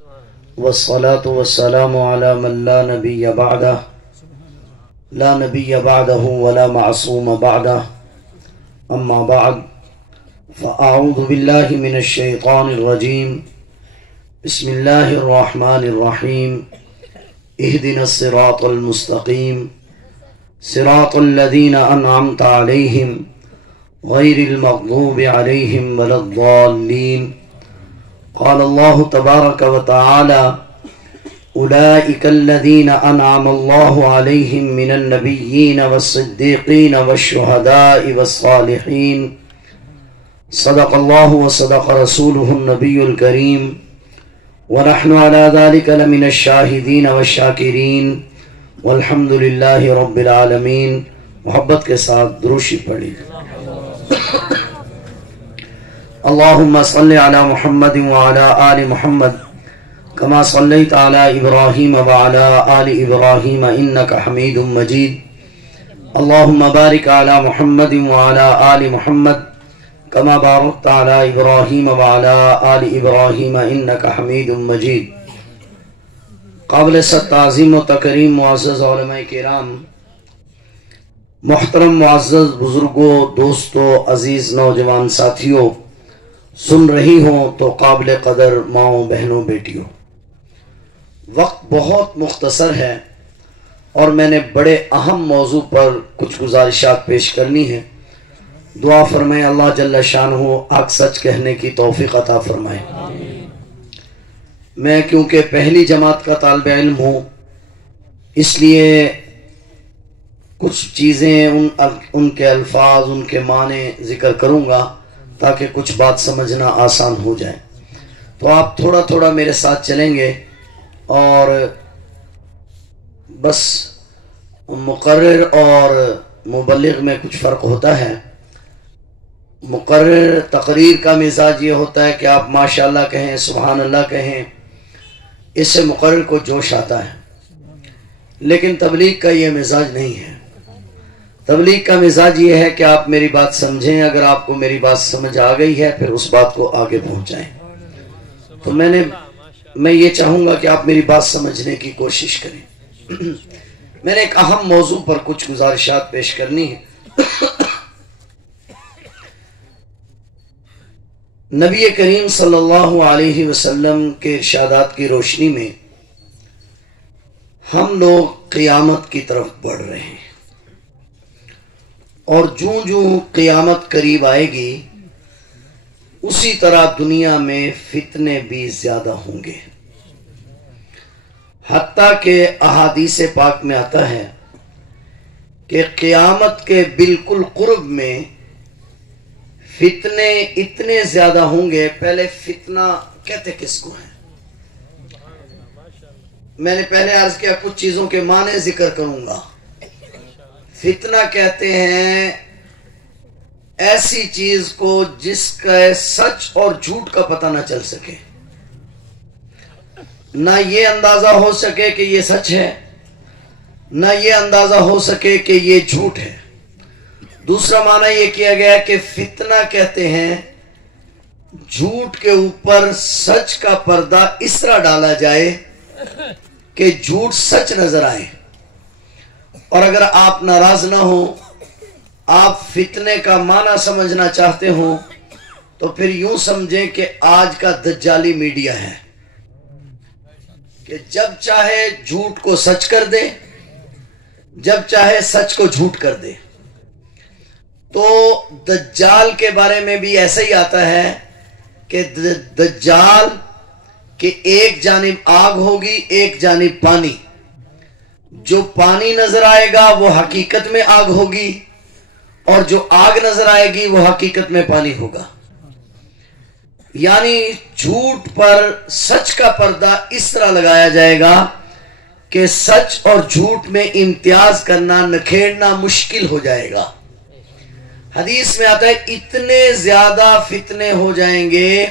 والصلاة والسلام على من لا نبي بعده ولا معصوم بعده أما بعد فأعوذ بالله من الشيطان الرجيم بسم الله الرحمن الرحيم اهدنا الصراط المستقيم صراط الذين أنعمت عليهم غير المغضوب عليهم ولا الضالين قال الله تبارك وتعالى أولئك الذين أنعم الله عليهم من النبيين والصديقين والشهداء والصالحين صدق الله وصدق رسوله النبي الكريم ونحن على ذلك لمن الشاهدين والشاكرين والحمد لله رب العالمين. محبت کے ساتھ دروشی پڑھی. اللهم صل على محمد وعلى آل محمد كما صليت على إبراهيم وعلى آل إبراهيم إنك حميد مجيد. اللهم بارك على محمد وعلى آل محمد كما باركت على إبراهيم وعلى آل إبراهيم إنك حميد مجيد. قابل تعظیم و تکریم معزز علماء کرام، محترم معزز بزرگوں، دوستوں، عزیز نوجوان ساتھیوں، سن رہی ہوں تو قابل قدر ماؤں، بہنوں، بیٹیوں، وقت بہت مختصر ہے اور میں نے بڑے اہم موضوع پر کچھ گزارشات پیش کرنی ہے. دعا فرمائے اللہ جل شانہ حق سچ کہنے کی توفیق عطا فرمائے. میں کیونکہ پہلی جماعت کا طالب علم ہوں، اس لیے کچھ چیزیں ان کے الفاظ، ان کے معنی ذکر کروں گا تاکہ کچھ بات سمجھنا آسان ہو جائے. تو آپ تھوڑا تھوڑا میرے ساتھ چلیں گے اور بس مقرر اور مبلغ میں کچھ فرق ہوتا ہے. مقرر تقریر کا مزاج یہ ہوتا ہے کہ آپ ماشاءاللہ کہیں، سبحان اللہ کہیں، اس سے مقرر کو جوش آتا ہے. لیکن تبلیغ کا یہ مزاج نہیں ہے. تبلیغ کا مزاج یہ ہے کہ آپ میری بات سمجھیں، اگر آپ کو میری بات سمجھ آ گئی ہے پھر اس بات کو آگے پہنچائیں. تو میں یہ چاہوں گا کہ آپ میری بات سمجھنے کی کوشش کریں. میں نے ایک اہم موضوع پر کچھ گزارشات پیش کرنی ہے. نبی کریم صلی اللہ علیہ وسلم کے ارشادات کی روشنی میں ہم لوگ قیامت کی طرف بڑھ رہے ہیں، اور جوں جوں قیامت قریب آئے گی اسی طرح دنیا میں فتنے بھی زیادہ ہوں گے. حتیٰ کہ احادیث پاک میں آتا ہے کہ قیامت کے بالکل قرب میں فتنے اتنے زیادہ ہوں گے. پہلے فتنہ کہتے کس کو ہیں؟ میں نے پہلے عرض کیا کچھ چیزوں کے معنی ذکر کروں گا. فتنہ کہتے ہیں ایسی چیز کو جس کا سچ اور جھوٹ کا پتہ نہ چل سکے، نہ یہ اندازہ ہو سکے کہ یہ سچ ہے، نہ یہ اندازہ ہو سکے کہ یہ جھوٹ ہے. دوسرا معنی یہ کیا گیا کہ فتنہ کہتے ہیں جھوٹ کے اوپر سچ کا پردہ اس طرح ڈالا جائے کہ جھوٹ سچ نظر آئے. اور اگر آپ ناراض نہ ہو، آپ فتنے کا معنی سمجھنا چاہتے ہو تو پھر یوں سمجھیں کہ آج کا دجالی میڈیا ہے کہ جب چاہے جھوٹ کو سچ کر دے، جب چاہے سچ کو جھوٹ کر دے. تو دجال کے بارے میں بھی ایسا ہی آتا ہے کہ دجال کہ ایک جانب آگ ہوگی، ایک جانب پانی. جو پانی نظر آئے گا وہ حقیقت میں آگ ہوگی، اور جو آگ نظر آئے گی وہ حقیقت میں پانی ہوگا. یعنی جھوٹ پر سچ کا پردہ اس طرح لگایا جائے گا کہ سچ اور جھوٹ میں امتیاز کرنا، نکھیڑنا مشکل ہو جائے گا. حدیث میں آتا ہے اتنے زیادہ فتنے ہو جائیں گے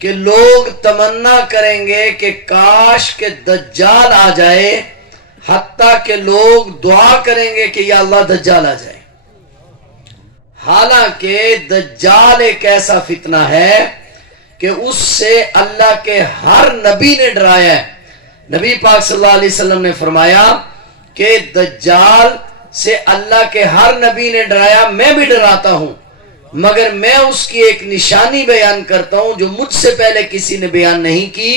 کہ لوگ تمنا کریں گے کہ کاش کہ دجال آ جائے، حتیٰ کہ لوگ دعا کریں گے کہ یا اللہ دجال آ جائے. حالانکہ دجال ایک ایسا فتنہ ہے کہ اس سے اللہ کے ہر نبی نے ڈرایا ہے. نبی پاک صلی اللہ علیہ وسلم نے فرمایا کہ دجال سے اللہ کے ہر نبی نے ڈرایا، میں بھی ڈراتا ہوں، مگر میں اس کی ایک نشانی بیان کرتا ہوں جو مجھ سے پہلے کسی نے بیان نہیں کی،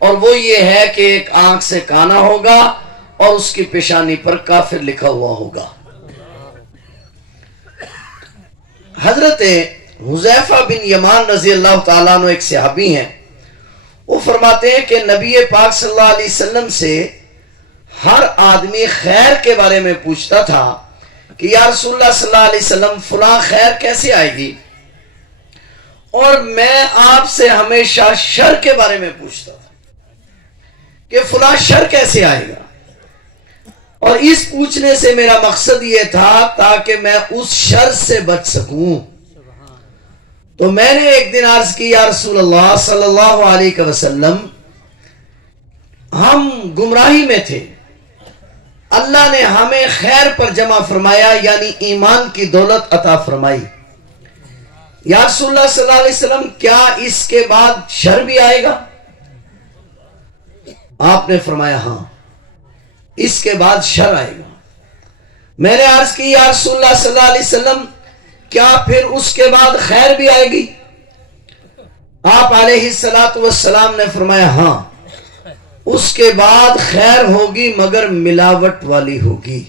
اور وہ یہ ہے کہ ایک آنکھ سے کانا ہوگا اور اس کی پیشانی پر کافر لکھا ہوا ہوگا. حضرت حذیفہ بن یمان رضی اللہ تعالیٰ عنہ ایک صحابی ہیں، وہ فرماتے ہیں کہ نبی پاک صلی اللہ علیہ وسلم سے ہر آدمی خیر کے بارے میں پوچھتا تھا کہ یا رسول اللہ صلی اللہ علیہ وسلم فلاں خیر کیسے آئے گی، اور میں آپ سے ہمیشہ شر کے بارے میں پوچھتا تھا کہ فلاں شر کیسے آئے گا، اور اس پوچھنے سے میرا مقصد یہ تھا تاکہ میں اس شر سے بچ سکوں. تو میں نے ایک دن عرض کی یا رسول اللہ صلی اللہ علیہ وسلم، ہم گمراہی میں تھے، اللہ نے ہمیں خیر پر جمع فرمایا، یعنی ایمان کی دولت عطا فرمائی. یا رسول اللہ صلی اللہ علیہ وسلم کیا اس کے بعد شر بھی آئے گا؟ آپ نے فرمایا ہاں، اس کے بعد شر آئے گا. میں نے عرض کی یا رسول اللہ صلی اللہ علیہ وسلم کیا پھر اس کے بعد خیر بھی آئے گی؟ آپ علیہ السلام نے فرمایا ہاں، اس کے بعد خیر ہوگی مگر ملاوٹ والی ہوگی.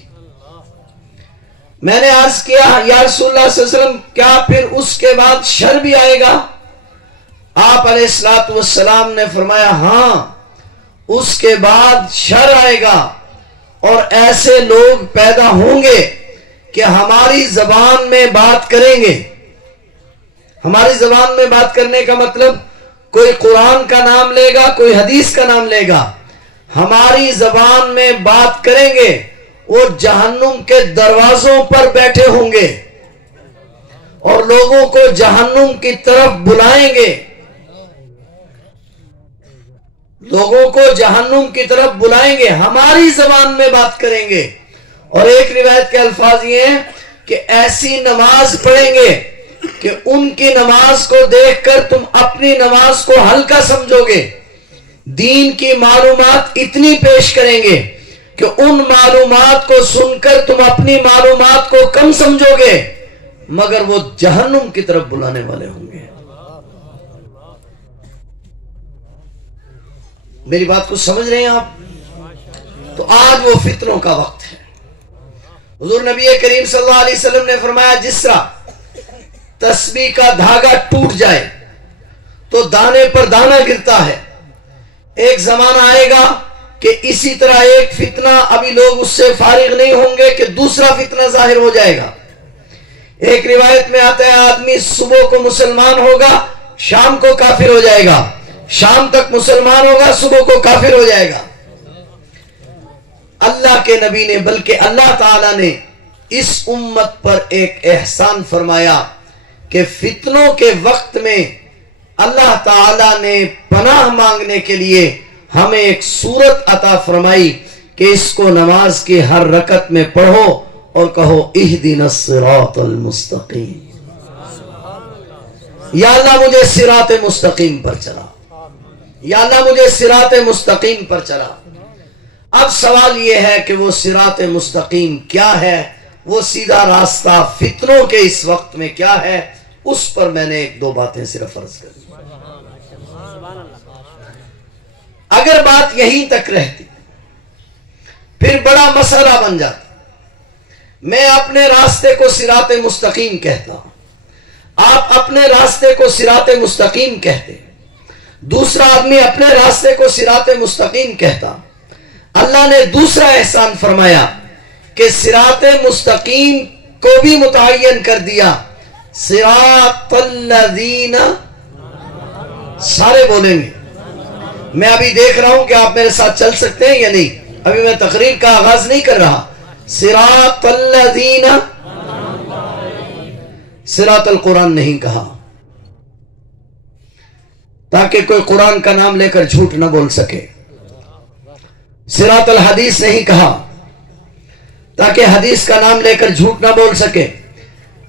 میں نے عرض کیا یا رسول اللہ صلی اللہ علیہ وسلم کیا پھر اس کے بعد شر بھی آئے گا؟ آپ علیہ السلام نے فرمایا ہاں، اس کے بعد شر آئے گا، اور ایسے لوگ پیدا ہوں گے کہ ہماری زبان میں بات کریں گے. ہماری زبان میں بات کرنے کا مطلب کوئی قرآن کا نام لے گا، کوئی حدیث کا نام لے گا، ہماری زبان میں بات کریں گے، وہ جہنم کے دروازوں پر بیٹھے ہوں گے اور لوگوں کو جہنم کی طرف بلائیں گے، لوگوں کو جہنم کی طرف بلائیں گے، ہماری زبان میں بات کریں گے. اور ایک روایت کے الفاظ یہ ہیں کہ ایسی نماز پڑھیں گے کہ ان کی نماز کو دیکھ کر تم اپنی نماز کو ہلکا سمجھو گے، دین کی معلومات اتنی پیش کریں گے کہ ان معلومات کو سن کر تم اپنی معلومات کو کم سمجھو گے، مگر وہ جہنم کی طرف بلانے والے ہوں گے. میری بات کو سمجھ رہے ہیں آپ؟ تو آج وہ فتنوں کا وقت ہے. حضور نبی کریم صلی اللہ علیہ وسلم نے فرمایا جس طرح تسبیح کا دھاگا ٹوٹ جائے تو دانے پر دانہ گرتا ہے، ایک زمانہ آئے گا کہ اسی طرح ایک فتنہ، ابھی لوگ اس سے فارغ نہیں ہوں گے کہ دوسرا فتنہ ظاہر ہو جائے گا. ایک روایت میں آتا ہے آدمی صبح کو مسلمان ہوگا، شام کو کافر ہو جائے گا، شام تک مسلمان ہوگا، صبح کو کافر ہو جائے گا. اللہ کے نبی نے بلکہ اللہ تعالیٰ نے اس امت پر ایک احسان فرمایا کہ فتنوں کے وقت میں اللہ تعالیٰ نے پناہ مانگنے کے لیے ہمیں ایک سورت عطا فرمائی کہ اس کو نماز کی ہر رکعت میں پڑھو اور کہو اہدنا الصراط المستقیم، یا اللہ مجھے صراط مستقیم پر چلا، یا اللہ مجھے صراط مستقیم پر چلا. اب سوال یہ ہے کہ وہ صراط مستقیم کیا ہے، وہ سیدھا راستہ فتنوں کے اس وقت میں کیا ہے، اس پر میں نے ایک دو باتیں صرف عرض کر دی. اگر بات یہیں تک رہتی پھر بڑا مسئلہ بن جاتا. میں اپنے راستے کو صراط مستقیم کہتا ہوں، آپ اپنے راستے کو صراط مستقیم کہتے، دوسرا آدمی اپنے راستے کو صراط مستقیم کہتا. اللہ نے دوسرا احسان فرمایا کہ صراط مستقیم کو بھی متعین کر دیا. صراط الذین، سارے بولیں گے. میں ابھی دیکھ رہا ہوں کہ آپ میرے ساتھ چل سکتے ہیں یا نہیں، ابھی میں تقریر کا آغاز نہیں کر رہا. صراط الذین، صراط القرآن نہیں کہا تاکہ کوئی قرآن کا نام لے کر جھوٹ نہ بول سکے. صراط الحدیث نہیں کہا تاکہ حدیث کا نام لے کر جھوٹ نہ بول سکے.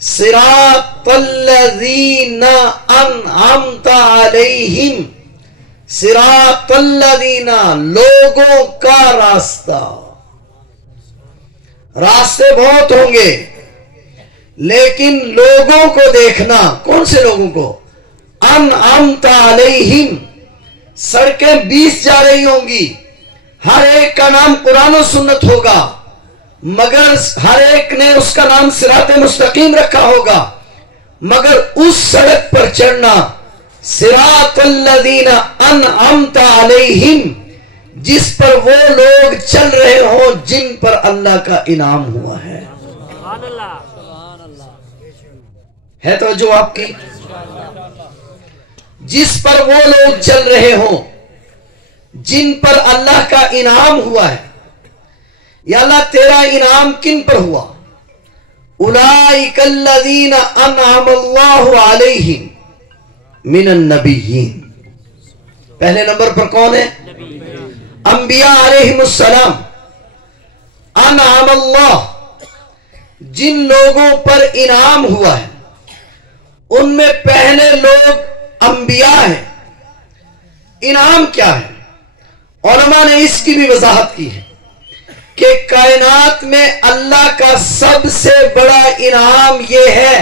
صراط الذین انعمت علیہم، صراط الذین لوگوں کا راستہ. راستے بہت ہوں گے لیکن لوگوں کو دیکھنا. کون سے لوگوں کو؟ انعمت علیہم. سڑکیں 20 جا رہی ہوں گی، ہر ایک کا نام قرآن و سنت ہوگا، مگر ہر ایک نے اس کا نام صراط مستقیم رکھا ہوگا، مگر اس سڑک پر چڑھنا صراط الذین انعمت علیہم، جس پر وہ لوگ چل رہے ہوں جن پر اللہ کا انعام ہوا ہے. ہے توجہ آپ کی؟ جس پر وہ لوگ چل رہے ہوں جن پر اللہ کا انعام ہوا ہے. یا اللہ تیرا انعام کن پر ہوا؟ اولئک الذین انعم اللہ علیہم من النبیین. پہلے نمبر پر کون ہے؟ انبیاء علیہم السلام. انعم اللہ، جن لوگوں پر انعام ہوا ہے ان میں پہلے لوگ انبیاء ہیں. انعام کیا ہے؟ علماء نے اس کی بھی وضاحت کی ہے کہ کائنات میں اللہ کا سب سے بڑا انعام یہ ہے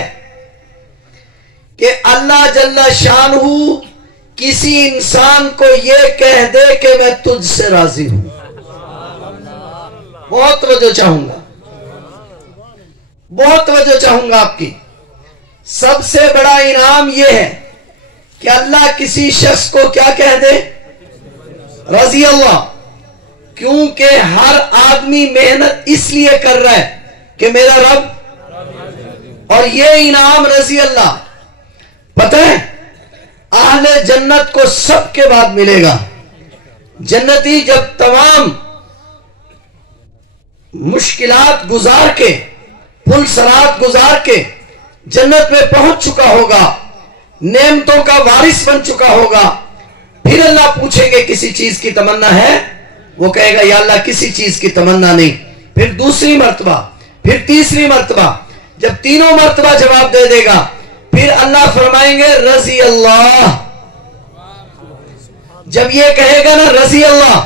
کہ اللہ جل شانہ کسی انسان کو یہ کہہ دے کہ میں تجھ سے راضی ہوں. بہت توجہ چاہوں گا، بہت توجہ چاہوں گا آپ کی. سب سے بڑا انعام یہ ہے کہ اللہ کسی شخص کو کیا کہہ دے؟ رضی اللہ. کیونکہ ہر آدمی محنت اس لیے کر رہا ہے کہ میرا رب، اور یہ انعام رضی اللہ پتہ ہے اہل جنت کو سب کے بعد ملے گا. جنتی جب تمام مشکلات گزار کے، پل صراط گزار کے جنت میں پہنچ چکا ہوگا، نعمتوں کا وارث بن چکا ہوگا، پھر اللہ پوچھیں گے کسی چیز کی تمنا ہے؟ وہ کہے گا یا اللہ کسی چیز کی تمنا نہیں. پھر دوسری مرتبہ، پھر تیسری مرتبہ. جب تینوں مرتبہ جواب دے دے گا پھر اللہ فرمائیں گے رضی اللہ. جب یہ کہے گا نا رضی اللہ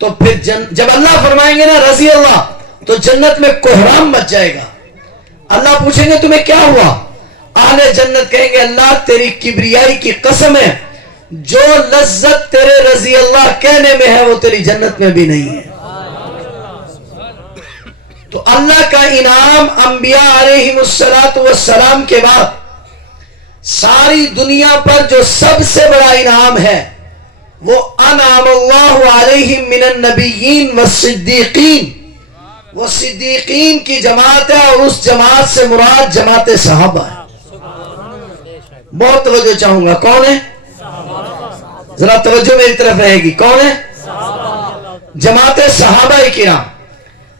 تو پھر جب اللہ فرمائیں گے نا رضی اللہ تو جنت میں کوہرام مچ جائے گا. اللہ پوچھیں گے تمہیں کیا ہوا؟ اہل جنت کہیں گے اللہ تیری کبریائی کی قسم ہے، جو لذت تیرے رضی اللہ کہنے میں ہے وہ تیری جنت میں بھی نہیں ہے. تو اللہ کا انعام انبیاء علیہم السلام کے بعد ساری دنیا پر جو سب سے بڑا انعام ہے وہ انعم اللہ علیہم من النبیین والصدیقین. وہ صدیقین کی جماعت ہے اور اس جماعت سے مراد جماعت صحابہ ہے. بہت توجہ چاہوں گا، کون ہے؟ ذرا توجہ میری طرف رہے گی. کون ہے؟ جماعت صحابہ کرام.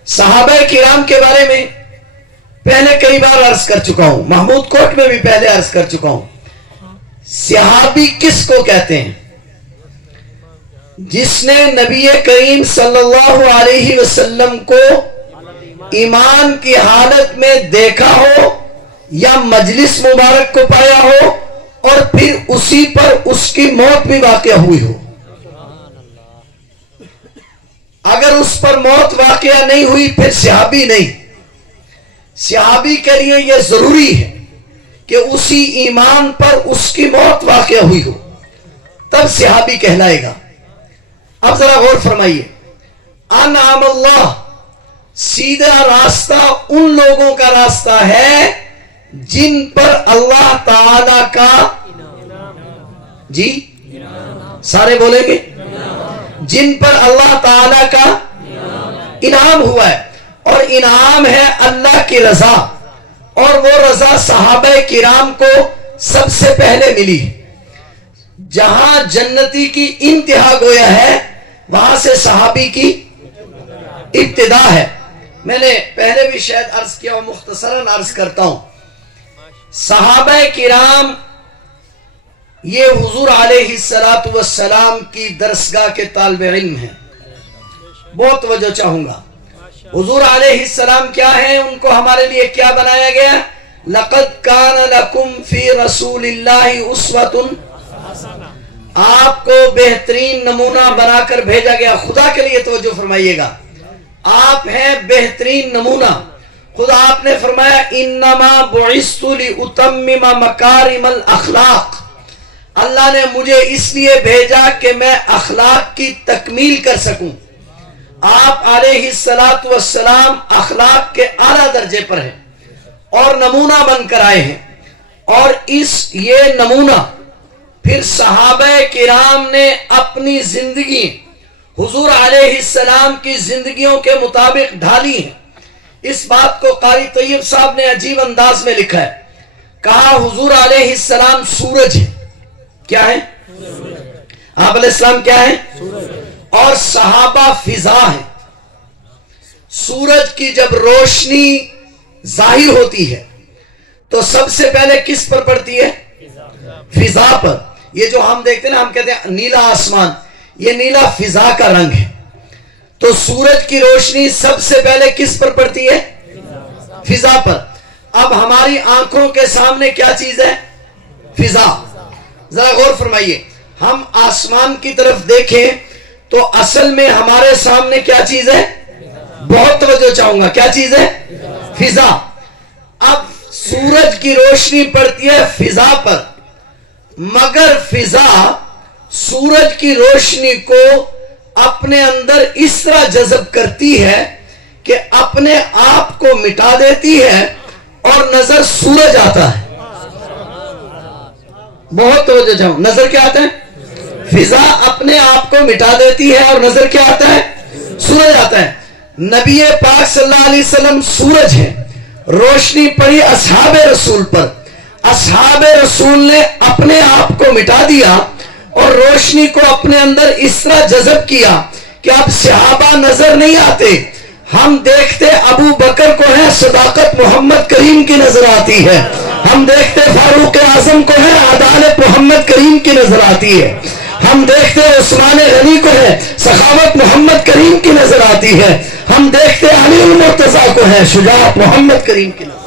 صحابہ کرام کے بارے میں پہلے کئی بار عرض کر چکا ہوں، محمود کوٹ میں بھی پہلے عرض کر چکا ہوں. صحابی کس کو کہتے ہیں؟ جس نے نبی کریم صلی اللہ علیہ وسلم کو ایمان کی حالت میں دیکھا ہو یا مجلس مبارک کو پایا ہو اور پھر اسی پر اس کی موت بھی واقع ہوئی ہو. اگر اس پر موت واقعہ نہیں ہوئی پھر صحابی نہیں. صحابی کے لیے یہ ضروری ہے کہ اسی ایمان پر اس کی موت واقع ہوئی ہو تب صحابی کہلائے گا. اب ذرا غور فرمائیے. انعم اللہ سیدھا راستہ ان لوگوں کا راستہ ہے جن پر اللہ تعالی کا جی سارے بولیں گے، جن پر اللہ تعالی کا انعام ہوا ہے. اور انعام ہے اللہ کی رضا، اور وہ رضا صحابہ کرام کو سب سے پہلے ملی. جہاں جنتی کی انتہا گویا ہے وہاں سے صحابی کی ابتدا ہے. میں نے پہلے بھی شاید عرض کیا اور مختصراً عرض کرتا ہوں. صحابہ کرام یہ حضور علیہ السلام کی درسگاہ کے طالب علم ہیں. بہت توجہ چاہوں گا. حضور علیہ السلام کیا ہیں؟ ان کو ہمارے لیے کیا بنایا گیا؟ لَقَدْ كَانَ لَكُمْ فِي رَسُولِ اللَّهِ أُسْوَةٌ، آپ کو بہترین نمونہ بنا کر بھیجا گیا. خدا کے لیے توجہ فرمائیے گا، آپ ہیں بہترین نمونہ. خدا آپ نے فرمایا انما بعثت لأتمم مکارم الاخلاق، اللہ نے مجھے اس لیے بھیجا کہ میں اخلاق کی تکمیل کر سکوں. آپ علیہ السلام اخلاق کے اعلیٰ درجے پر ہیں اور نمونہ بن کر آئے ہیں. اور یہ نمونہ پھر صحابہ کرام نے اپنی زندگی حضور علیہ السلام کی زندگیوں کے مطابق ڈھالی ہیں. اس بات کو قاری طیب صاحب نے عجیب انداز میں لکھا ہے. کہا حضور علیہ السلام سورج ہے. کیا ہے؟ آپ علیہ السلام کیا ہے؟ اور صحابہ فضا ہے. سورج کی جب روشنی ظاہر ہوتی ہے تو سب سے پہلے کس پر پڑتی ہے؟ فضا پر. یہ جو ہم دیکھتے ہیں نا، ہم کہتے ہیں نیلا آسمان، یہ نیلا فضا کا رنگ ہے. تو سورج کی روشنی سب سے پہلے کس پر پڑتی ہے؟ فضا پر. اب ہماری آنکھوں کے سامنے کیا چیز ہے؟ فضا. ذرا غور فرمائیے، ہم آسمان کی طرف دیکھیں تو اصل میں ہمارے سامنے کیا چیز ہے؟ بہت توجہ چاہوں گا، کیا چیز ہے؟ فضا. اب سورج کی روشنی پڑتی ہے فضا پر، مگر فضا سورج کی روشنی کو اپنے اندر اس طرح جذب کرتی ہے کہ اپنے آپ کو مٹا دیتی ہے اور نظر سورج آتا ہے. بہت توجہ چاہوں، نظر کیا آتا ہے؟ فضا اپنے آپ کو مٹا دیتی ہے اور نظر کیا آتا ہے؟ سورج آتا ہے. نبی پاک صلی اللہ علیہ وسلم سورج ہے. روشنی پڑی اصحاب رسول پر، اصحاب رسول نے اپنے آپ کو مٹا دیا اور روشنی کو اپنے اندر اس طرح جذب کیا کہ اب صحابہ نظر نہیں آتے. ہم دیکھتے ابو بکر کو ہے، صداقت محمد کریم کی نظر آتی ہے. ہم دیکھتے فاروق اعظم کو ہے، عدالت محمد کریم کی نظر آتی ہے. ہم دیکھتے عثمان غنی کو ہے، سخاوت محمد کریم کی نظر آتی ہے. ہم دیکھتے علی المرتضیٰ کو ہے، شجاعت محمد کریم کی نظر.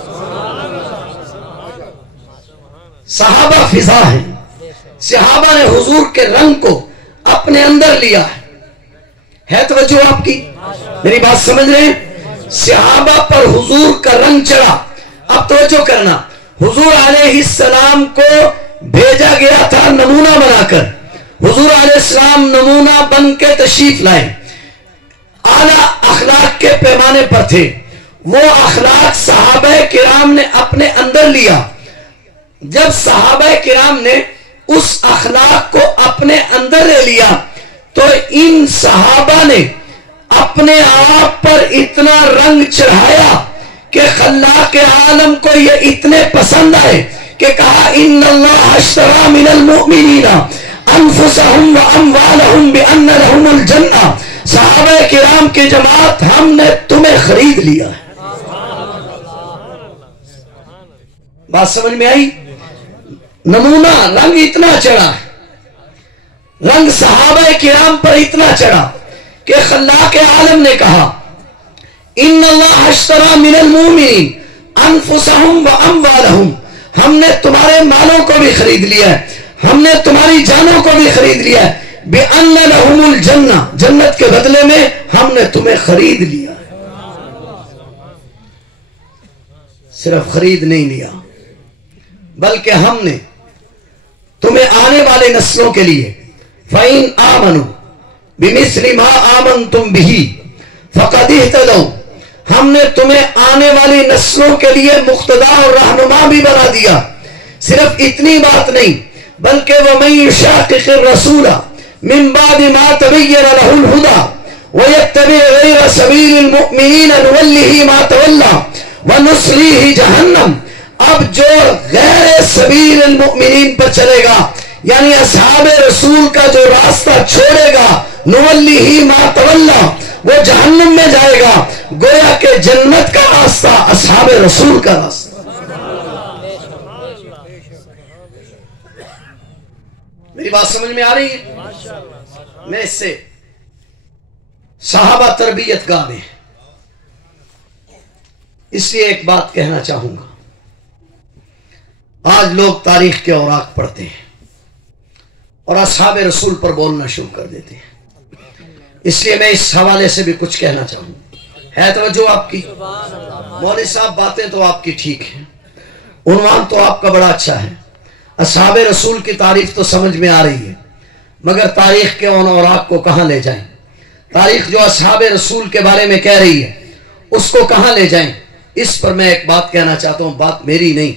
صحابہ فضا ہیں. صحابہ نے حضور کے رنگ کو اپنے اندر لیا ہے توجہ آپ کی؟ میری بات سمجھ رہے ہیں؟ صحابہ پر حضور کا رنگ چڑھا. اب توجہ کرنا، حضور علیہ السلام کو بھیجا گیا تھا نمونہ بنا کر. حضور علیہ السلام نمونہ بن کے تشریف لائے. اعلیٰ اخلاق کے پیمانے پر تھے. وہ اخلاق صحابہ کرام نے اپنے اندر لیا. جب صحابہ کرام نے اس اخلاق کو اپنے اندر لے لیا تو ان صحابہ نے اپنے آپ پر اتنا رنگ چڑھایا کہ خلاق عالم کو یہ اتنے پسند آئے کہ کہا ان اللہ اشتری من المؤمنین انفسهم واموالهم بان لهم الجنہ. صحابہ کرام کی جماعت، ہم نے تمہیں خرید لیا ہے. بات سمجھ میں آئی؟ نمونہ رنگ اتنا چڑھا، رنگ صحابہ کرام پر اتنا چڑھا کہ خلاق عالم نے کہا ان اللہ اشتری من المؤمنین انفسهم واموالهم، ہم نے تمہارے مالوں کو بھی خرید لیا ہے، ہم نے تمہاری جانوں کو بھی خرید لیا ہے. بِأَنَّ لَهُمُ الْجَنَّةِ، جنت کے بدلے میں ہم نے تمہیں خرید لیا ہے. صرف خرید نہیں لیا بلکہ ہم نے تمہیں آنے والے نسلوں کے لیے فَإِنْ آمَنُوا بِمِثْلِ مَا آمَنْتُمْ بِهِ فَقَدْ اهْتَدَوْا، ہم نے تمہیں آنے والی نسلوں کے لیے مقتدا اور رہنما بھی بنا دیا. صرف اتنی بات نہیں بلکہ وَمَن يُشَاقِقِ الرَّسُولَ من بعد ما تبين له الهدى ويتبع غير سبيل المؤمنين نوله ما تولى ونصليه جهنم. اب جو غیر سبیل المؤمنین پر چلے گا، یعنی اصحاب رسول کا جو راستہ چھوڑے گا، نوله ما تولى، وہ جہنم میں جائے گا. گویا کہ جنت کا راستہ اصحاب رسول کا راستہ. میری بات سمجھ میں آ رہی ہے؟ میں اس سے صحابہ تربیت گاہ میں اس لیے ایک بات کہنا چاہوں گا، آج لوگ تاریخ کے اوراق پڑھتے ہیں اور اصحاب رسول پر بولنا شروع کر دیتے ہیں، اس لیے میں اس حوالے سے بھی کچھ کہنا چاہوں گا۔ ہے توجہ آپ کی؟ مولوی صاحب باتیں تو آپ کی ٹھیک ہیں، عنوان تو آپ کا بڑا اچھا ہے، اصحاب رسول کی تعریف تو سمجھ میں آ رہی ہے، مگر تاریخ کے ان اوراق کو کہاں لے جائیں؟ تاریخ جو اصحاب رسول کے بارے میں کہہ رہی ہے اس کو کہاں لے جائیں؟ اس پر میں ایک بات کہنا چاہتا ہوں، بات میری نہیں،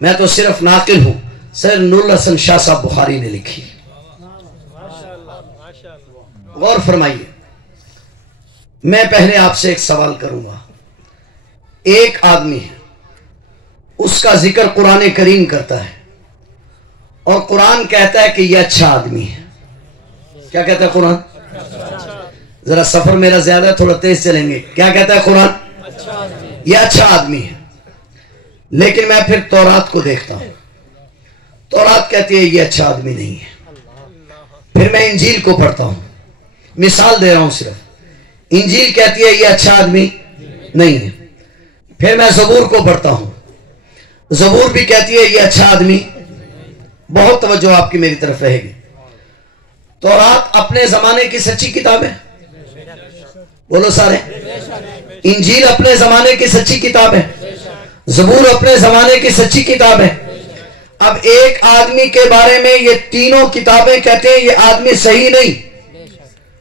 میں تو صرف ناقل ہوں، سر نور الحسن شاہ صاحب بخاری نے لکھی۔ غور فرمائیے، میں پہلے آپ سے ایک سوال کروں گا۔ ایک آدمی ہے، اس کا ذکر قرآن کریم کرتا ہے اور قرآن کہتا ہے کہ یہ اچھا آدمی ہے۔ کیا کہتا ہے قرآن؟ ذرا سفر میرا زیادہ ہے، تھوڑا تیز چلیں گے۔ کیا کہتا ہے قرآن؟ یہ اچھا آدمی ہے۔ لیکن میں پھر تورات کو دیکھتا ہوں، تورات کہتی ہے یہ اچھا آدمی نہیں ہے۔ پھر میں انجیل کو پڑھتا ہوں، مثال دے رہا ہوں صرف، انجیل کہتی ہے یہ اچھا آدمی نہیں ہے۔ پھر میں زبور کو پڑھتا ہوں، زبور بھی کہتی ہے یہ اچھا آدمی۔ بہت توجہ آپ کی میری طرف رہے گی۔ تورات اپنے زمانے کی سچی کتاب ہے، بولو سارے۔ انجیل اپنے زمانے کی سچی کتاب ہے، زبور اپنے زمانے کی سچی کتاب ہے۔ اب ایک آدمی کے بارے میں یہ تینوں کتابیں کہتے ہیں یہ آدمی صحیح نہیں،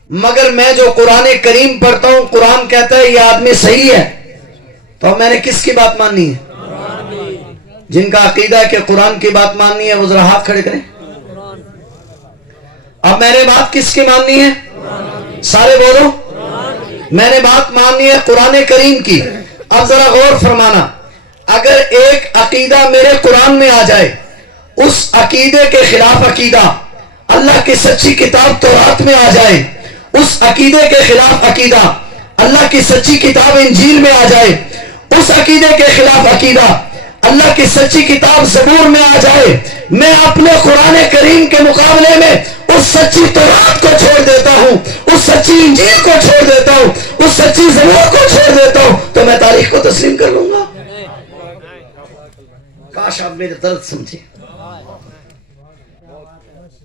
مگر میں جو قرآن کریم پڑھتا ہوں قرآن کہتا ہے یہ آدمی صحیح ہے، تو میں نے کس کی بات ماننی ہے؟ جن کا عقیدہ ہے کہ قرآن کی بات ماننی ہے وہ ذرا ہاتھ کھڑے کریں۔ اب میں نے بات کس کی ماننی ہے؟ سارے بولو، میں نے بات ماننی ہے قرآن کریم کی۔ اب ذرا غور فرمانا، اگر ایک عقیدہ میرے قرآن میں آ جائے، اس عقیدے کے خلاف عقیدہ اللہ کی سچی کتاب تورات میں آ جائے، اس عقیدے کے خلاف عقیدہ اللہ کی سچی کتاب انجیل میں آ جائے، اس عقیدے کے خلاف عقیدہ اللہ کی سچی کتاب زبور میں آ جائے، میں اپنے قرآن کریم کے مقابلے میں اس سچی تورات کو چھوڑ دیتا ہوں، اس سچی انجیل کو چھوڑ دیتا ہوں، اس سچی زبور کو چھوڑ دیتا ہوں، تو میں تاریخ کو تسلیم کر لوں گا۔ کاش آپ میرے درد سمجھے۔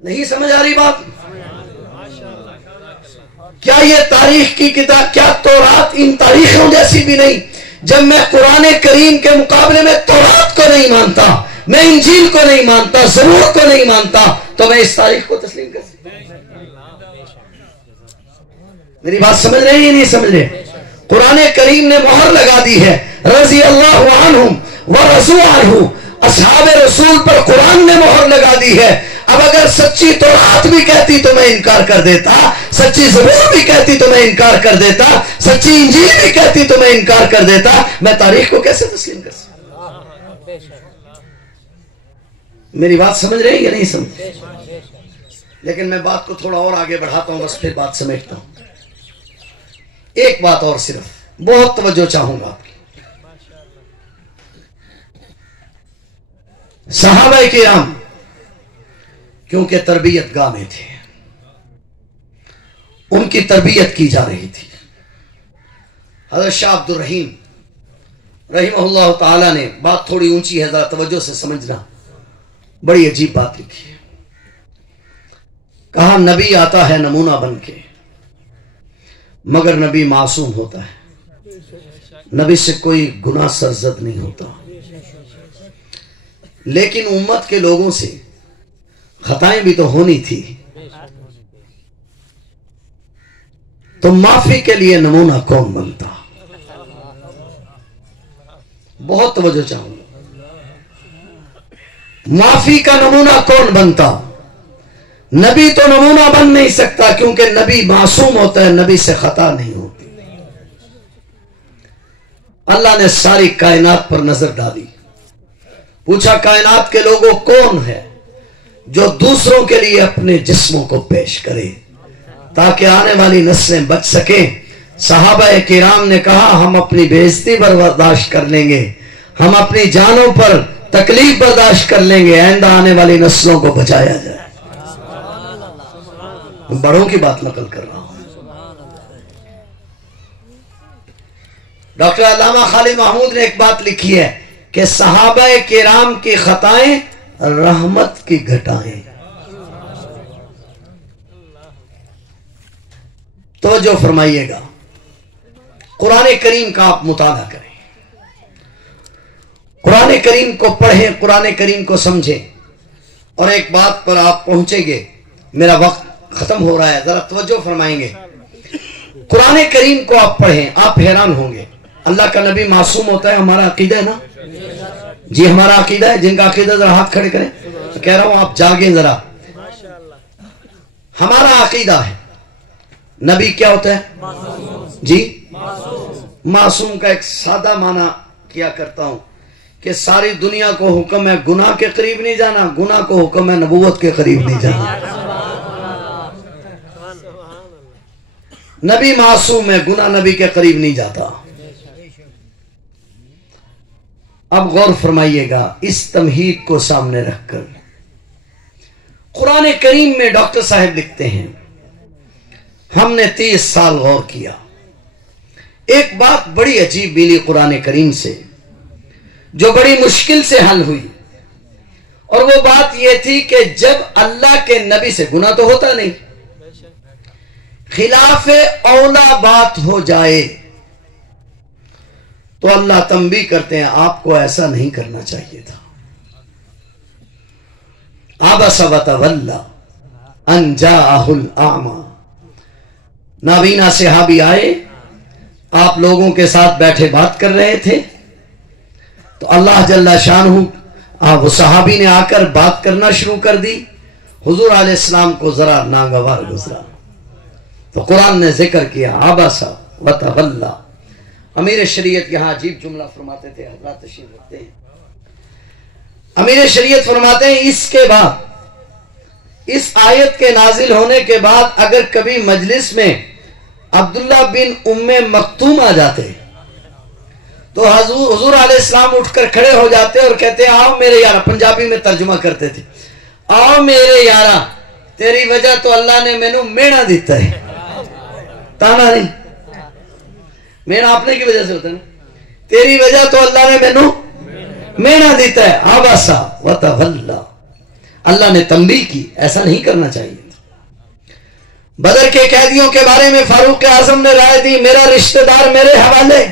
نہیں سمجھ آ رہی بات؟ کیا یہ تاریخ کی کتاب، کیا تورات ان تاریخوں جیسی بھی نہیں؟ جب میں قرآن کریم کے مقابلے میں تورات کو نہیں مانتا، میں انجیل کو نہیں مانتا، زبور کو نہیں مانتا، تو میں اس تاریخ کو تسلیم کر سکتا ہوں؟ میری بات سمجھ رہے ہیں یا نہیں سمجھ رہے؟ قرآن کریم نے مہر لگا دی ہے، رضی اللہ عنہم ورضوا عنہ، اصحاب رسول پر قرآن نے مہر لگا دی ہے۔ اب اگر سچی تورات بھی کہتی تو میں انکار کر دیتا، سچی زبور بھی کہتی تو میں انکار کر دیتا، سچی انجیل بھی کہتی تو میں انکار کر دیتا، میں تاریخ کو کیسے تسلیم کر سکتا؟ میری بات سمجھ رہے ہیں یا نہیں سمجھ؟ لیکن میں بات کو تھوڑا اور آگے بڑھاتا ہوں، بس پھر بات سمیٹتا ہوں۔ ایک بات اور صرف بہت توجہ چاہوں گا آپ کی۔ صحابہ کرام کیونکہ تربیت گاہ میں تھے، ان کی تربیت کی جا رہی تھی۔ حضرت شاہ عبد الرحیم رحمہ اللہ تعالی نے، بات تھوڑی اونچی ہے ذرا توجہ سے سمجھنا، بڑی عجیب بات لکھی ہے۔ کہا نبی آتا ہے نمونہ بن کے، مگر نبی معصوم ہوتا ہے، نبی سے کوئی گناہ سرزد نہیں ہوتا، لیکن امت کے لوگوں سے خطائیں بھی تو ہونی تھی، تو معافی کے لیے نمونہ کون بنتا؟ بہت توجہ چاہوں گا، معافی کا نمونہ کون بنتا؟ نبی تو نمونہ بن نہیں سکتا، کیونکہ نبی معصوم ہوتا ہے، نبی سے خطا نہیں ہوتی۔ اللہ نے ساری کائنات پر نظر ڈالی، پوچھا کائنات کے لوگوں کون ہے جو دوسروں کے لیے اپنے جسموں کو پیش کرے تاکہ آنے والی نسلیں بچ سکیں؟ صحابہ کرام نے کہا ہم اپنی بے عزتی برداشت کر لیں گے، ہم اپنی جانوں پر تکلیف برداشت کر لیں گے، آئندہ آنے والی نسلوں کو بچایا جائے۔ بڑوں کی بات نقل کر رہا ہوں۔ ڈاکٹر علامہ خالد محمود نے ایک بات لکھی ہے کہ صحابہ کرام کی خطائیں رحمت کی گھٹائیں. توجہ فرمائیے گا، قرآن کریم کا آپ مطالعہ کریں، قرآن کریم کو پڑھیں، قرآن کریم کو سمجھیں. اور ایک بات پر آپ پہنچیں گے، میرا وقت ختم ہو رہا ہے، ذرا توجہ فرمائیں گے. قرآن کریم کو آپ پڑھیں، آپ حیران ہوں گے. اللہ کا نبی معصوم ہوتا ہے، ہمارا عقیدہ ہے نا جی، ہمارا عقیدہ ہے. جن کا عقیدہ ذرا ہاتھ کھڑے کریں. تو کہہ رہا ہوں آپ جاگیں ذرا. ہمارا عقیدہ ہے نبی کیا ہوتا ہے جی؟ معصوم کا ایک سادہ معنی کیا کرتا ہوں کہ ساری دنیا کو حکم ہے گناہ کے قریب نہیں جانا، گناہ کو حکم ہے نبوت کے قریب نہیں جانا. نبی معصوم ہے، گناہ نبی کے قریب نہیں جاتا. اب غور فرمائیے گا اس تمہید کو سامنے رکھ کر. قرآن کریم میں ڈاکٹر صاحب لکھتے ہیں ہم نے 30 سال غور کیا، ایک بات بڑی عجیب ملی قرآن کریم سے جو بڑی مشکل سے حل ہوئی، اور وہ بات یہ تھی کہ جب اللہ کے نبی سے گناہ تو ہوتا نہیں، خلاف اولا بات ہو جائے تو اللہ تنبیہ کرتے ہیں آپ کو ایسا نہیں کرنا چاہیے تھا. عبس وتولی ان جاءہ الاعمی. نابینا صحابی آئے، آپ لوگوں کے ساتھ بیٹھے بات کر رہے تھے، تو اللہ جل شانہ وہ صحابی نے آ کر بات کرنا شروع کر دی. حضور علیہ السلام کو ذرا ناگوار گزرا تو قرآن نے ذکر کیا عبس وتولی. امیر شریعت یہاں عجیب جملہ فرماتے تھے، حضرات تشریف رکھتے ہیں. امیر شریعت فرماتے ہیں اس کے بعد، اس آیت کے نازل ہونے کے بعد اگر کبھی مجلس میں عبداللہ بن ام مکتوم آ جاتے تو حضور علیہ السلام اٹھ کر کھڑے ہو جاتے اور کہتے آؤ میرے یارا، پنجابی میں ترجمہ کرتے تھے، آؤ میرے یارا تیری وجہ تو اللہ نے مینو مینا دیتا ہے. تانا نہیں، مینا اپنے کی وجہ سے ہوتا ہے نا. تیری وجہ تو اللہ نے مینو مینا دیتا ہے. عبس وتولی. اللہ نے تنبیہ کی ایسا نہیں کرنا چاہیے. بدر کے قیدیوں کے بارے میں فاروق اعظم نے رائے دی میرا رشتہ دار میرے حوالے،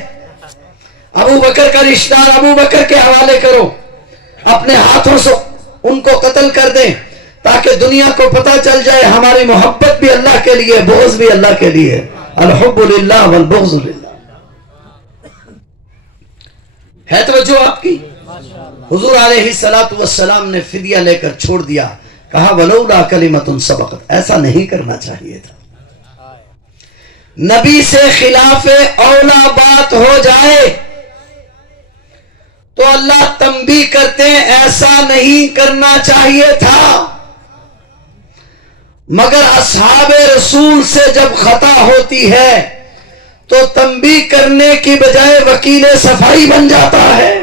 ابو بکر کا رشتہ دار ابو بکر کے حوالے کرو، اپنے ہاتھوں سے ان کو قتل کر دیں تاکہ دنیا کو پتہ چل جائے ہماری محبت بھی اللہ کے لیے، بغض بھی اللہ کے لیے. الحب للہ والبغض للہ. ہے توجہ آپ کی؟ حضور علیہ السلام نے فدیہ لے کر چھوڑ دیا، کہا ولولا کلمۃ سبقت. ایسا نہیں کرنا چاہیے تھا. نبی سے خلاف اولا بات ہو جائے تو اللہ تنبیہ کرتے ہیں ایسا نہیں کرنا چاہیے تھا. مگر اصحاب رسول سے جب خطا ہوتی ہے تو تنبیہ کرنے کی بجائے وکیل صفائی بن جاتا ہے.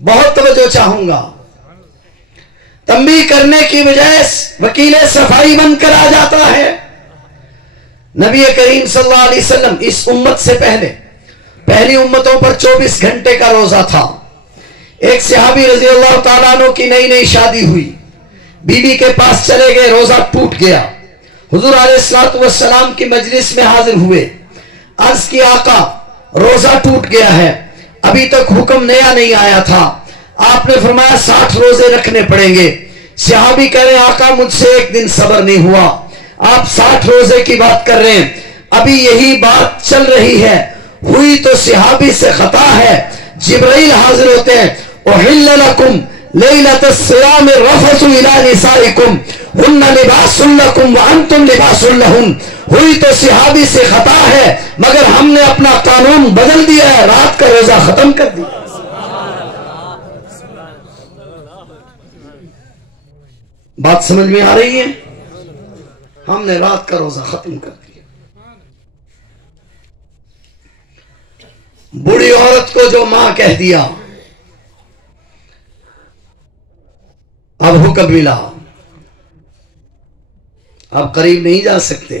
بہت توجہ چاہوں گا. تنبیہ کرنے کی بجائے وکیل صفائی بن کر آ جاتا ہے. نبی کریم صلی اللہ علیہ وسلم اس امت سے پہلی امتوں پر 24 گھنٹے کا روزہ تھا. ایک صحابی رضی اللہ تعالیٰ عنہ کی نئی شادی ہوئی، بیوی کے پاس چلے گئے، روزہ ٹوٹ گیا. حضور علیہ السلام کی مجلس میں حاضر ہوئے، عرض کی آقا روزہ ٹوٹ گیا ہے، ابھی تک حکم نیا نہیں آیا تھا. آپ نے فرمایا 60 روزے رکھنے پڑیں گے. صحابی کہہ رہے ہیں آقا مجھ سے ایک دن صبر نہیں ہوا، آپ 60 روزے کی بات کر رہے ہیں، ابھی یہی بات چل رہی ہے، ہوئی تو صحابی سے خطا ہے. جبرائیل حاضر ہوتے ہیں، احل لکم لیلۃ الصیام الرفث الی نسائکم ہن لباس لکم وانتم لباس لہن. ہوئی تو صحابی سے خطا ہے مگر ہم نے اپنا قانون بدل دیا ہے، رات کا روزہ ختم کر دیا. بات سمجھ میں آ رہی ہے؟ ہم نے رات کا روزہ ختم کر دیا. بوڑھی عورت کو جو ماں کہہ دیا، اب حکم ملا، اب قریب نہیں جا سکتے.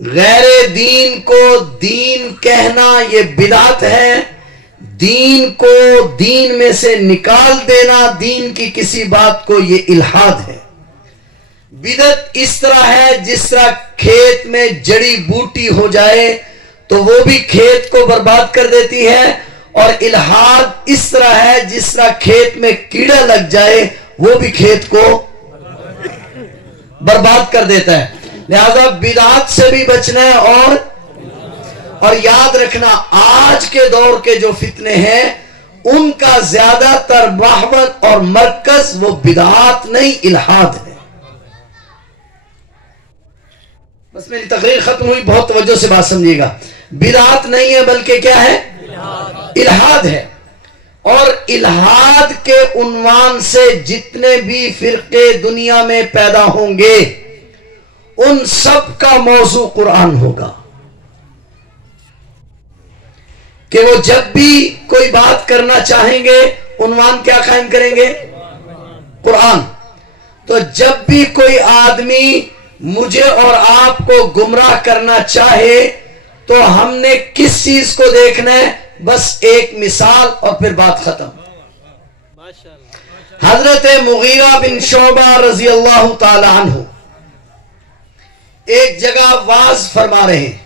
غیر دین کو دین کہنا یہ بدعت ہے. دین کو دین میں سے نکال دینا، دین کی کسی بات کو، یہ الحاد ہے. بدعت اس طرح ہے جس طرح کھیت میں جڑی بوٹی ہو جائے تو وہ بھی کھیت کو برباد کر دیتی ہے، اور الحاد اس طرح ہے جس طرح کھیت میں کیڑا لگ جائے وہ بھی کھیت کو برباد کر دیتا ہے. لہذا بدعات سے بھی بچنا ہے. اور یاد رکھنا آج کے دور کے جو فتنے ہیں ان کا زیادہ تر محور اور مرکز وہ بدعات نہیں، الحاد ہے. بس میری تقریر ختم ہوئی، بہت توجہ سے بات سمجھیے گا. بدعات نہیں ہے بلکہ کیا ہے؟ الحاد ہے. اور الحاد کے عنوان سے جتنے بھی فرقے دنیا میں پیدا ہوں گے ان سب کا موضوع قرآن ہوگا. کہ وہ جب بھی کوئی بات کرنا چاہیں گے عنوان کیا قائم کریں گے؟ قرآن. تو جب بھی کوئی آدمی مجھے اور آپ کو گمراہ کرنا چاہے تو ہم نے کس چیز کو دیکھنا ہے؟ بس ایک مثال اور پھر بات ختم. حضرت مغیرہ بن شعبہ رضی اللہ تعالی عنہ ایک جگہ واعظ فرما رہے ہیں.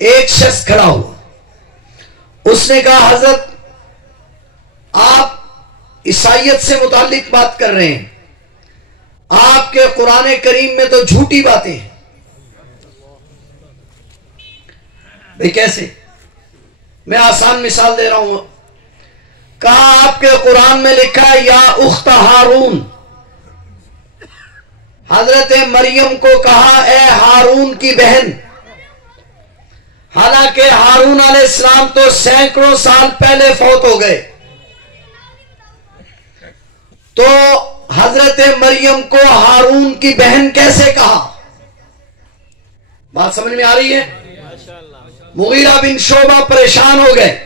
ایک شخص کھڑا ہوا، اس نے کہا حضرت آپ عیسائیت سے متعلق بات کر رہے ہیں، آپ کے قرآن کریم میں تو جھوٹی باتیں ہیں. بھئی کیسے؟ میں آسان مثال دے رہا ہوں. کہا آپ کے قرآن میں لکھا ہے یا اخت ہارون، حضرت مریم کو کہا اے ہارون کی بہن. حالانکہ ہارون علیہ السلام تو سینکڑوں سال پہلے فوت ہو گئے، تو حضرت مریم کو ہارون کی بہن کیسے کہا؟ بات سمجھ میں آ رہی ہے؟ مغیرہ بن شعبہ پریشان ہو گئے،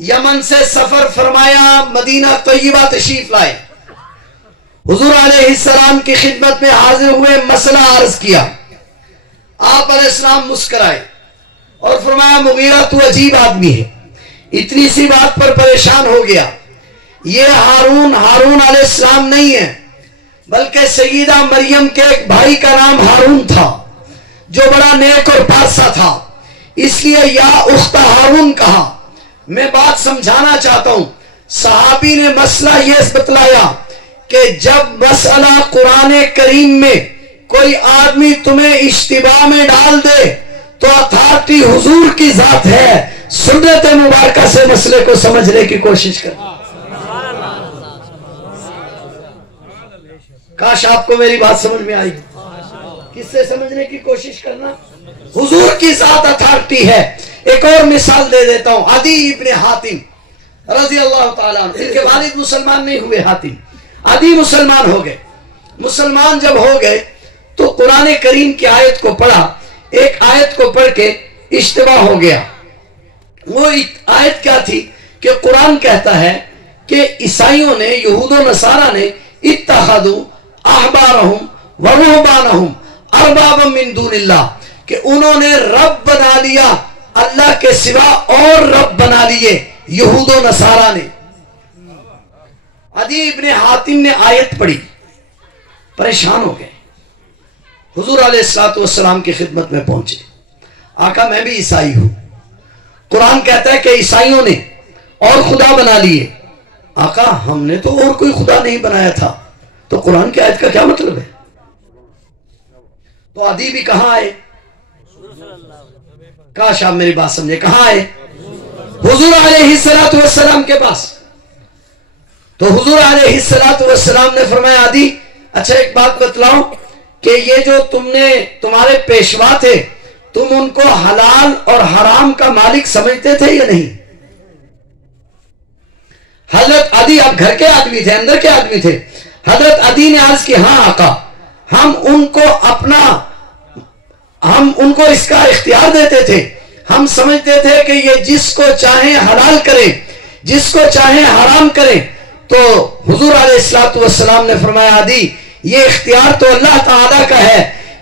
یمن سے سفر فرمایا، مدینہ طیبہ تشریف لائے، حضور علیہ السلام کی خدمت میں حاضر ہوئے، مسئلہ عرض کیا. آپ علیہ السلام مسکرائے اور فرمایا مغیرہ تو عجیب آدمی ہے، اتنی سی بات پر پریشان ہو گیا. یہ ہارون علیہ السلام نہیں ہے بلکہ سیدہ مریم کے ایک بھائی کا نام ہارون تھا جو بڑا نیک اور پارسا تھا، اس لیے یا اخت ہارون کہا. میں بات سمجھانا چاہتا ہوں. صحابی نے مسئلہ یہ بتلایا کہ جب مسئلہ قرآن کریم میں کوئی آدمی تمہیں اشتباہ میں ڈال دے تو اتھارٹی حضور کی ذات ہے، سنت مبارکہ سے مسئلے کو سمجھنے کی کوشش کر. کاش آپ کو میری بات سمجھ میں آئی. کس سے سمجھنے کی کوشش کرنا؟ حضور کی ذات اتھارٹی ہے. ایک اور مثال دے دیتا ہوں. عدی ابن حاتم رضی اللہ تعالیٰ عنہ، ان کے والد مسلمان نہیں ہوئے، حاتم عدی مسلمان ہو گئے. مسلمان جب ہو گئے تو قرآن کریم کی آیت کو پڑھا، ایک آیت کو پڑھ کے اشتباہ ہو گیا. وہ آیت کیا تھی کہ قرآن کہتا ہے کہ عیسائیوں نے، یہود و نصارہ نے اتخذوا احبارہم ورہبانہم اربابا من دون اللہ، کہ انہوں نے رب بنا لیا اللہ کے سوا اور رب بنا لیے یہود و نصارہ نے. عدی ابن حاتم نے آیت پڑھی، پریشان ہو گئے، حضور علیہ السلام کی خدمت میں پہنچے. آقا میں بھی عیسائی ہوں، قرآن کہتا ہے کہ عیسائیوں نے اور خدا بنا لیے. آقا ہم نے تو اور کوئی خدا نہیں بنایا تھا، تو قرآن کی آیت کا کیا مطلب ہے؟ تو عدی بھی کہاں آئے؟ کاش آپ میری بات سمجھے. کہاں آئے؟ حضور علیہ السلام کے پاس. تو حضور علیہ السلام نے فرمایا عدی اچھا ایک بات بتلاؤ کہ یہ جو تمہارے پیشوا تھے، تم ان کو حلال اور حرام کا مالک سمجھتے تھے یا نہیں؟ حضرت عدی، آپ گھر کے آدمی تھے، اندر کے آدمی تھے. حضرت عدی نے عرض کی ہاں آقا، ہم ان کو اس کا اختیار دیتے تھے. ہم سمجھتے تھے کہ یہ جس کو چاہیں حلال کریں، جس کو چاہیں حرام کریں. تو حضور علیہ السلام نے فرمایا عدی یہ اختیار تو اللہ تعالیٰ کا ہے،